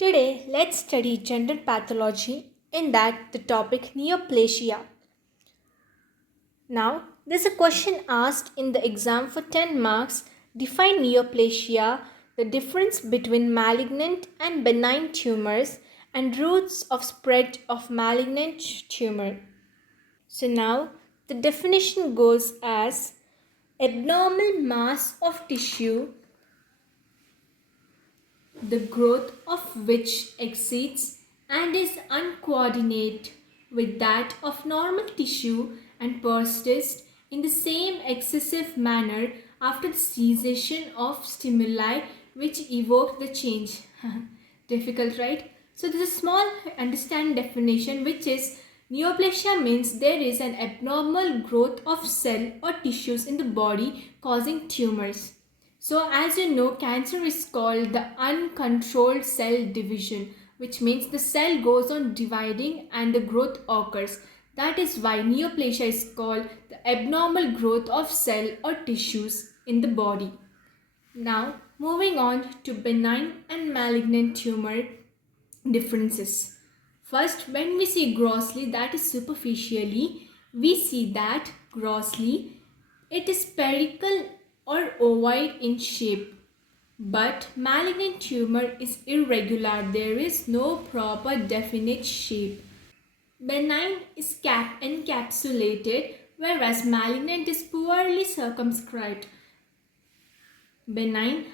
Today, let's study gender pathology, in that the topic neoplasia. Now, there's a question asked in the exam for 10 marks. Define neoplasia, the difference between malignant and benign tumors, and routes of spread of malignant tumor. So now, the definition goes as abnormal mass of tissue, the growth of which exceeds and is uncoordinate with that of normal tissue and persists in the same excessive manner after the cessation of stimuli which evoke the change. Difficult, right? So this is a small understand definition, which is neoplasia means there is an abnormal growth of cell or tissues in the body causing tumors. So as you know, cancer is called the uncontrolled cell division, which means the cell goes on dividing and the growth occurs. That is why neoplasia is called the abnormal growth of cell or tissues in the body. Now moving on to benign and malignant tumor differences. First, when we see grossly, that is superficially, we see that grossly it is spherical or ovoid in shape. But malignant tumor is irregular. There is no proper definite shape. Benign is encapsulated, whereas malignant is poorly circumscribed. Benign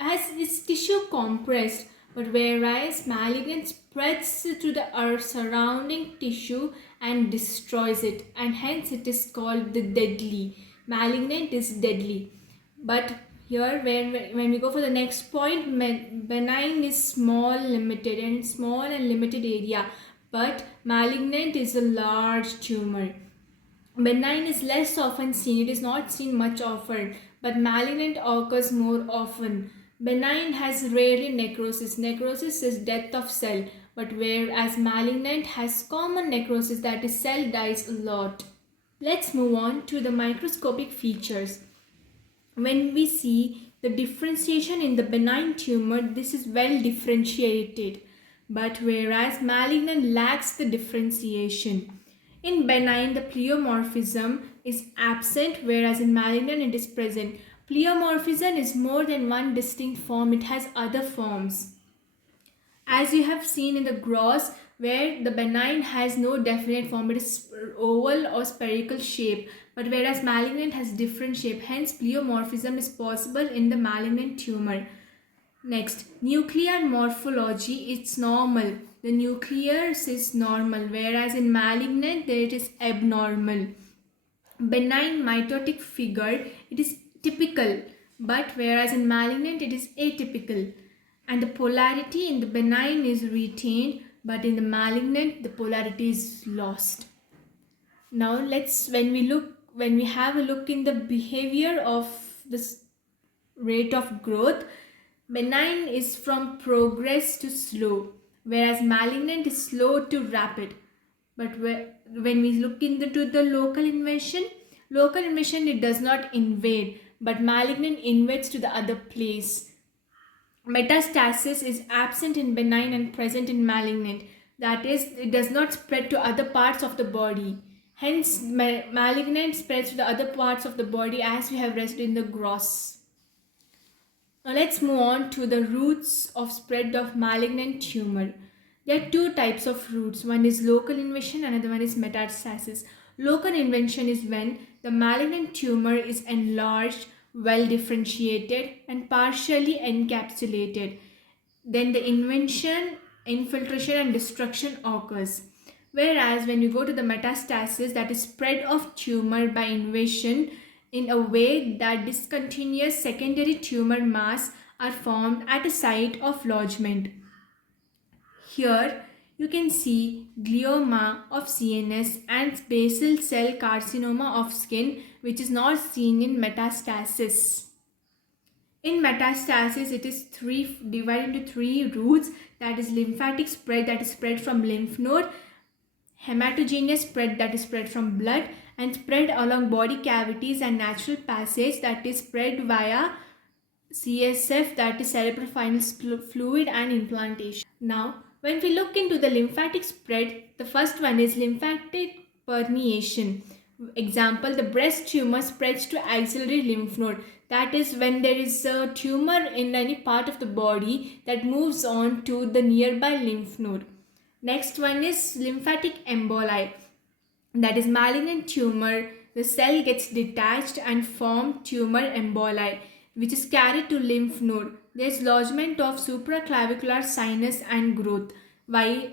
has its tissue compressed, but whereas malignant spreads to the surrounding tissue and destroys it, and hence it is called the deadly. Malignant is deadly. But here when we go for the next point, benign is small and limited area, but malignant is a large tumor. Benign is less often seen, it is not seen much often, but malignant occurs more often. Benign has rarely necrosis. Necrosis is death of cell, but whereas malignant has common necrosis, that is cell dies a lot. Let's move on to the microscopic features. When we see the differentiation in the benign tumor, this is well differentiated, but whereas malignant lacks the differentiation. In benign, the pleomorphism is absent, whereas in malignant it is present. Pleomorphism is more than one distinct form, it has other forms. As you have seen in the gross, where the benign has no definite form, it is oval or spherical shape, but whereas malignant has different shape, hence pleomorphism is possible in the malignant tumor. Next, nuclear morphology, it's normal. The nucleus is normal, whereas in malignant there it is abnormal. Benign mitotic figure, it is typical, but whereas in malignant it is atypical. And the polarity in the benign is retained, but in the malignant the polarity is lost. Now when we have a look in the behavior of this rate of growth, benign is from progress to slow, whereas malignant is slow to rapid. But when we look into the local invasion it does not invade, but malignant invades to the other place. Metastasis is absent in benign and present in malignant. That is, it does not spread to other parts of the body. Hence, malignant spreads to the other parts of the body, as we have read in the gross. Now let's move on to the routes of spread of malignant tumor. There are two types of routes. One is local invasion, another one is metastasis. Local invasion is when the malignant tumor is enlarged, well differentiated and partially encapsulated. Then the infiltration and destruction occurs. Whereas when you go to the metastasis, that is spread of tumor by invasion in a way that discontinuous secondary tumor mass are formed at a site of lodgement. Here you can see glioma of CNS and basal cell carcinoma of skin, which is not seen in metastasis. In metastasis, it is divided into three routes, that is lymphatic spread, that is spread from lymph node, hematogenous spread, that is spread from blood, and spread along body cavities and natural passage, that is spread via CSF, that is cerebrospinal fluid, and implantation. Now, when we look into the lymphatic spread, the first one is lymphatic permeation. Example, the breast tumor spreads to axillary lymph node. That is when there is a tumor in any part of the body that moves on to the nearby lymph node. Next one is lymphatic emboli. That is malignant tumor. The cell gets detached and form tumor emboli, which is carried to lymph node. There is lodgement of supraclavicular sinus and growth, while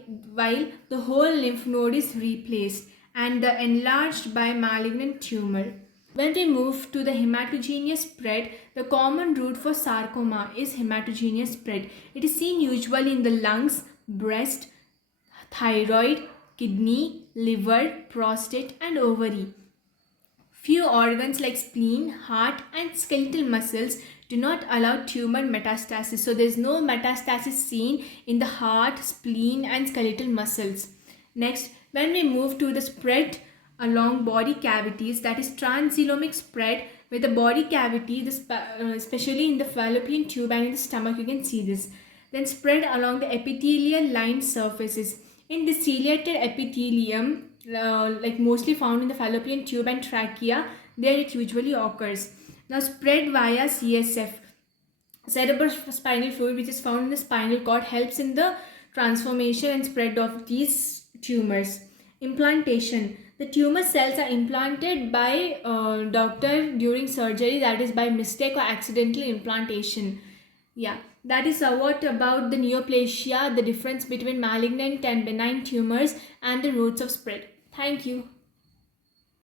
the whole lymph node is replaced and the enlarged by malignant tumor. When we move to the hematogenous spread, the common route for sarcoma is hematogenous spread. It is seen usually in the lungs, breast, thyroid, kidney, liver, prostate, and ovary. Few organs like spleen, heart, and skeletal muscles do not allow tumor metastasis. So there is no metastasis seen in the heart, spleen, and skeletal muscles. Next, when we move to the spread along body cavities, that is transcelomic spread, where the body cavity, especially in the fallopian tube and in the stomach, you can see this. Then spread along the epithelial lined surfaces. In the ciliated epithelium, like mostly found in the fallopian tube and trachea, there it usually occurs. Now spread via CSF. Cerebrospinal fluid, which is found in the spinal cord, helps in the transformation and spread of these tumors. Implantation. The tumor cells are implanted by doctor during surgery, that is by mistake or accidental implantation. Yeah, that is what about the neoplasia, the difference between malignant and benign tumors, and the routes of spread. Thank you.